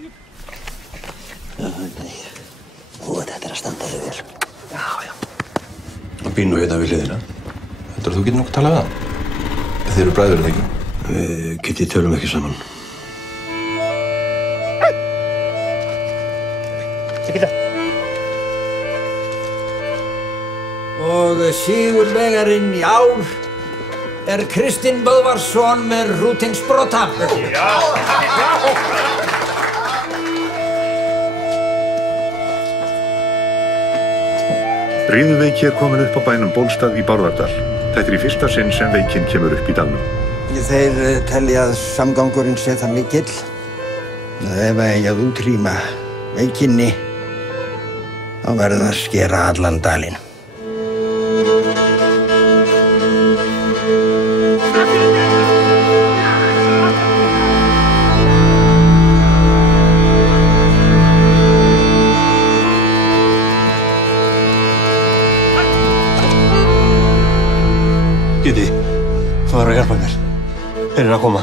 Nei, þetta að standa þig vel. Já. Og býr nú hérna við hliðina. Heldur þú getur nokkuð talað við hann? Þið eru bræður, eða ekki? Við Kitty tölum ekki saman. Og sigurvegarinn í ár er Kristinn Böðvarsson með Hrútingsbrota. Riðuveiki er komin upp á bænum Bólstað í Bárðardal. Þetta í fyrsta sinn sem veikin kemur upp í dalnum. Þeir telja að samgangurinn sé það mikill. Ef eigi að útrýma veikinni, þá verður að skera allan dalinn. Kitty, þú verður að hjálpa mér. Þeir eru að koma.